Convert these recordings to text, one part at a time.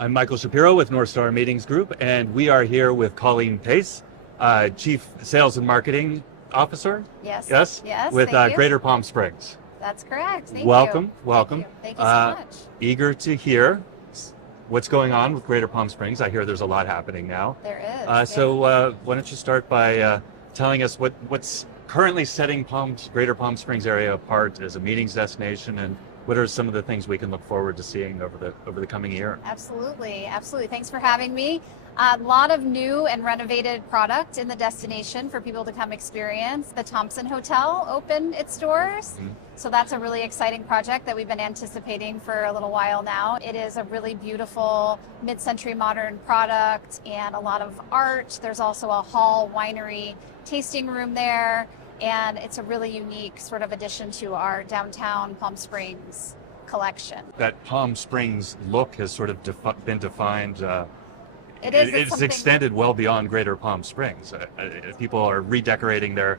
I'm Michael Shapiro with Northstar Meetings Group, and we are here with Colleen Pace, Chief Sales and Marketing Officer. Yes. Yes. Yes. With Thank you. Greater Palm Springs. That's correct. Thank Welcome. you. Welcome. Thank you so much. Eager to hear what's going on with Greater Palm Springs. I hear there's a lot happening now. There is. So why don't you start by telling us what's currently setting Greater Palm Springs area apart as a meetings destination, and what are some of the things we can look forward to seeing over the coming year? Absolutely. Thanks for having me. A lot of new and renovated product in the destination for people to come experience. The Thompson Hotel opened its doors. Mm-hmm. So that's a really exciting project that we've been anticipating for a little while now. It is a really beautiful mid-century modern product and a lot of art. There's also a hall winery tasting room there. And it's a really unique sort of addition to our downtown Palm Springs collection. That Palm Springs look has sort of been defined. It's extended well beyond Greater Palm Springs. People are redecorating their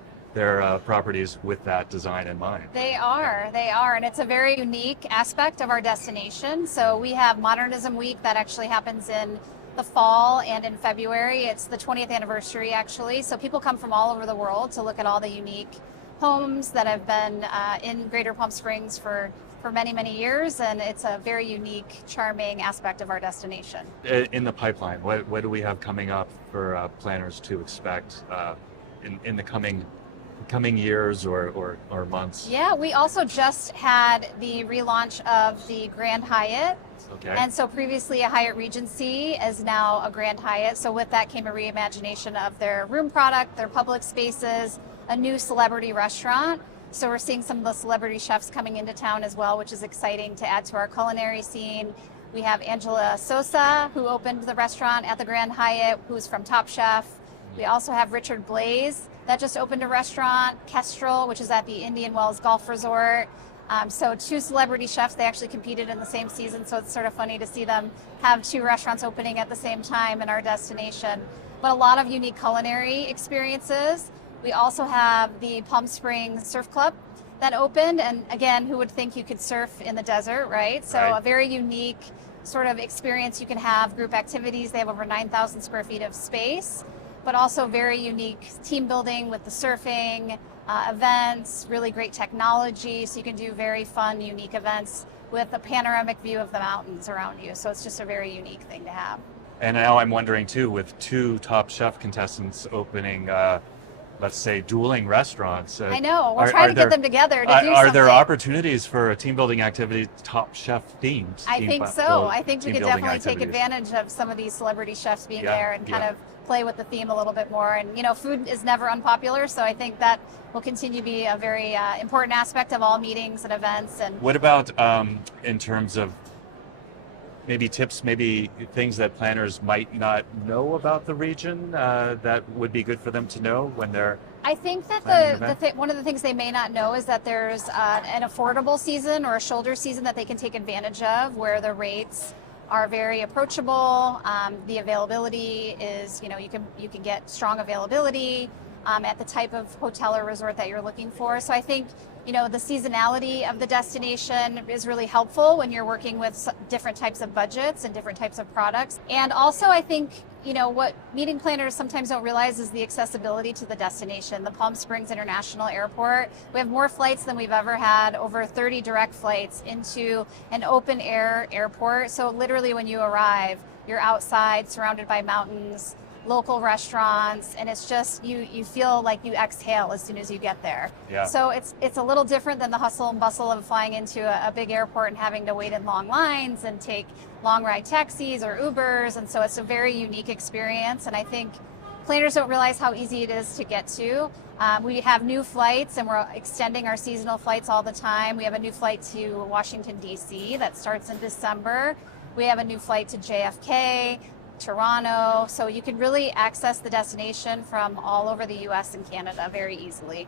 properties with that design in mind. They are, and it's a very unique aspect of our destination. So we have Modernism Week that actually happens in the fall and in February. It's the 20th anniversary actually. So people come from all over the world to look at all the unique homes that have been in Greater Palm Springs for many, many years. And it's a very unique, charming aspect of our destination. In the pipeline, what do we have coming up for planners to expect in the coming years or months? Yeah, we also just had the relaunch of the Grand Hyatt. Okay. And so previously a Hyatt Regency is now a Grand Hyatt. So with that came a reimagination of their room product, their public spaces, a new celebrity restaurant. So we're seeing some of the celebrity chefs coming into town as well, which is exciting to add to our culinary scene. We have Angela Sosa, who opened the restaurant at the Grand Hyatt, who's from Top Chef. We also have Richard Blaze that just opened a restaurant, Kestrel, which is at the Indian Wells Golf Resort. So two celebrity chefs, they actually competed in the same season, so it's sort of funny to see them have two restaurants opening at the same time in our destination. But a lot of unique culinary experiences. We also have the Palm Springs Surf Club that opened, and again, who would think you could surf in the desert, right? So Right. A very unique sort of experience you can have, group activities. They have over 9,000 square feet of space, but also very unique team building with the surfing, events, really great technology. So you can do very fun, unique events with a panoramic view of the mountains around you. So it's just a very unique thing to have. And now I'm wondering too, with two Top Chef contestants opening, let's say, dueling restaurants. I know, we're trying to get them together to do something. Are there opportunities for a team building activity, Top Chef themed? I think so. I think we could definitely take advantage of some of these celebrity chefs being there and kind of play with the theme a little bit more. And food is never unpopular, so I think that will continue to be a very important aspect of all meetings and events. And what about in terms of maybe tips, maybe things that planners might not know about the region that would be good for them to know when they're I think that one of the things they may not know is that there's an affordable season or a shoulder season that they can take advantage of, where the rates are very approachable. The availability is, you can get strong availability at the type of hotel or resort that you're looking for. So I think, the seasonality of the destination is really helpful when you're working with different types of budgets and different types of products. And also I think, what meeting planners sometimes don't realize is the accessibility to the destination. The Palm Springs International Airport, we have more flights than we've ever had, over 30 direct flights into an open air airport. So literally when you arrive, you're outside surrounded by mountains, local restaurants, and it's just you feel like you exhale as soon as you get there. Yeah. So it's a little different than the hustle and bustle of flying into a big airport and having to wait in long lines and take long ride taxis or Ubers, and so it's a very unique experience, and I think planners don't realize how easy it is to get to. We have new flights, and we're extending our seasonal flights all the time. We have a new flight to Washington, D.C. that starts in December. We have a new flight to JFK, Toronto, so you can really access the destination from all over the U.S. and Canada very easily.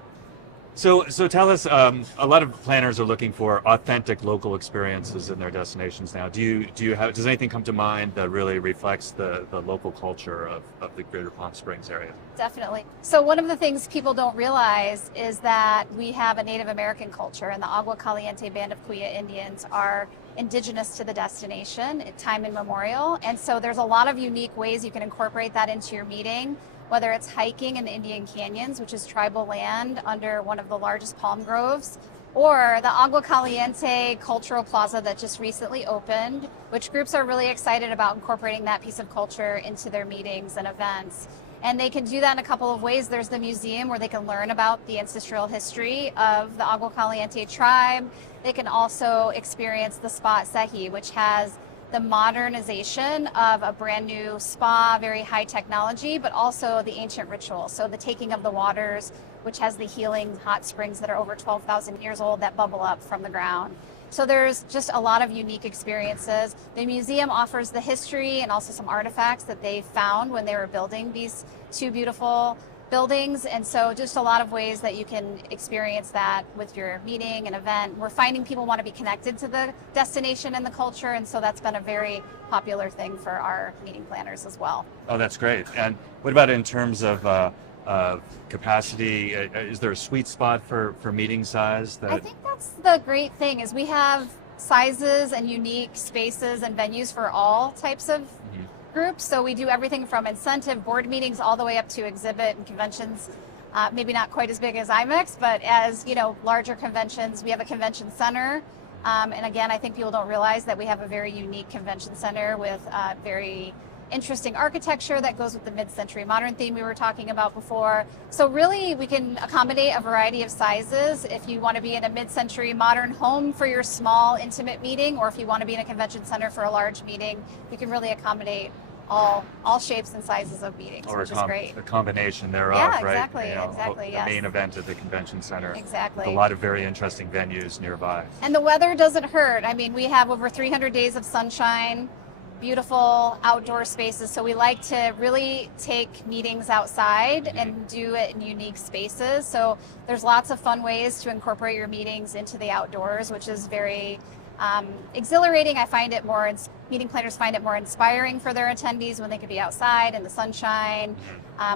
So tell us, a lot of planners are looking for authentic local experiences in their destinations now. Does anything come to mind that really reflects the local culture of the Greater Palm Springs area? Definitely. So one of the things people don't realize is that we have a Native American culture, and the Agua Caliente Band of Kuya Indians are indigenous to the destination, time immemorial. And so there's a lot of unique ways you can incorporate that into your meeting, whether it's hiking in the Indian Canyons, which is tribal land under one of the largest palm groves, or the Agua Caliente Cultural Plaza that just recently opened, which groups are really excited about incorporating that piece of culture into their meetings and events. And they can do that in a couple of ways. There's the museum where they can learn about the ancestral history of the Agua Caliente tribe. They can also experience the spa at Sehi, which has the modernization of a brand new spa, very high technology, but also the ancient ritual. So the taking of the waters, which has the healing hot springs that are over 12,000 years old that bubble up from the ground. So there's just a lot of unique experiences. The museum offers the history and also some artifacts that they found when they were building these two beautiful buildings. And so just a lot of ways that you can experience that with your meeting and event. We're finding people want to be connected to the destination and the culture. And so that's been a very popular thing for our meeting planners as well. Oh, that's great. And what about in terms of capacity? Is there a sweet spot for meeting size? I think that's the great thing is we have sizes and unique spaces and venues for all types of groups. So we do everything from incentive board meetings all the way up to exhibit and conventions. Maybe not quite as big as IMEX, but as larger conventions. We have a convention center. And again, I think people don't realize that we have a very unique convention center with very interesting architecture that goes with the mid-century modern theme we were talking about before. So really we can accommodate a variety of sizes. If you want to be in a mid-century modern home for your small intimate meeting, or if you want to be in a convention center for a large meeting, you can really accommodate all shapes and sizes of meetings, which is great. A combination thereof, yeah, right? Exactly. The main event at the convention center. Exactly. With a lot of very interesting venues nearby. And the weather doesn't hurt. I mean, we have over 300 days of sunshine, beautiful outdoor spaces. So we like to really take meetings outside and do it in unique spaces. So there's lots of fun ways to incorporate your meetings into the outdoors, which is very exhilarating. I find it meeting planners find it more inspiring for their attendees when they could be outside in the sunshine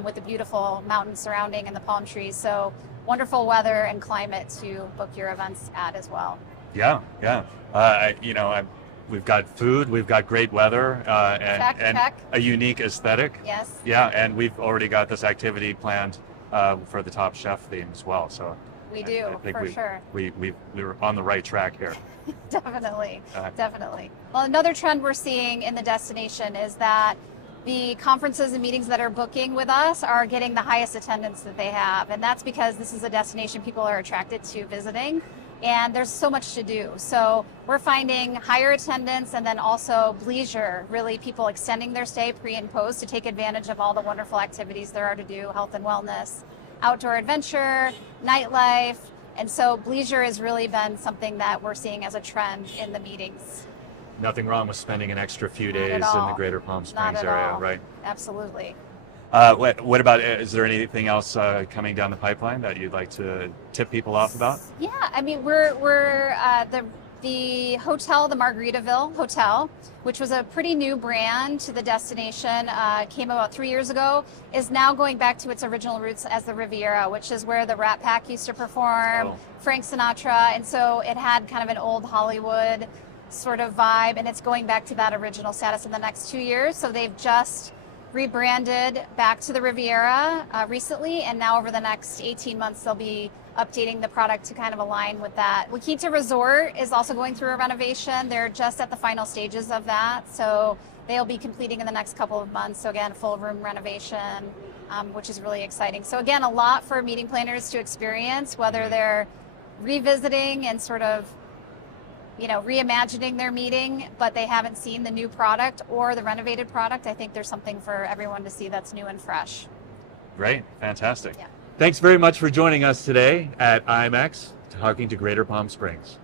with the beautiful mountains surrounding and the palm trees. So wonderful weather and climate to book your events at as well. Yeah. We've got food, we've got great weather, and a unique aesthetic. Yes. Yeah, and we've already got this activity planned for the Top Chef theme as well. So we do, I think sure. We were on the right track here. Definitely. Well, another trend we're seeing in the destination is that the conferences and meetings that are booking with us are getting the highest attendance that they have. And that's because this is a destination people are attracted to visiting. And there's so much to do. So we're finding higher attendance and then also leisure, really people extending their stay pre and post to take advantage of all the wonderful activities there are to do, health and wellness, outdoor adventure, nightlife. And so leisure has really been something that we're seeing as a trend in the meetings. Nothing wrong with spending an extra few days in the Greater Palm Springs area, right? Absolutely. What about, is there anything else coming down the pipeline that you'd like to tip people off about? Yeah, I mean, we're the hotel, the Margaritaville Hotel, which was a pretty new brand to the destination, came about 3 years ago, is now going back to its original roots as the Riviera, which is where the Rat Pack used to perform, Frank Sinatra, and so it had kind of an old Hollywood sort of vibe, and it's going back to that original status in the next 2 years. So they've just rebranded back to the Riviera recently, and now over the next 18 months they'll be updating the product to kind of align with that. Quinta Resort is also going through a renovation. They're just at the final stages of that, so they'll be completing in the next couple of months. So again, full room renovation, which is really exciting. So again, a lot for meeting planners to experience, whether they're revisiting and sort of reimagining their meeting, but they haven't seen the new product or the renovated product. I think there's something for everyone to see that's new and fresh. Great, fantastic. Yeah. Thanks very much for joining us today at IMEX, talking to Greater Palm Springs.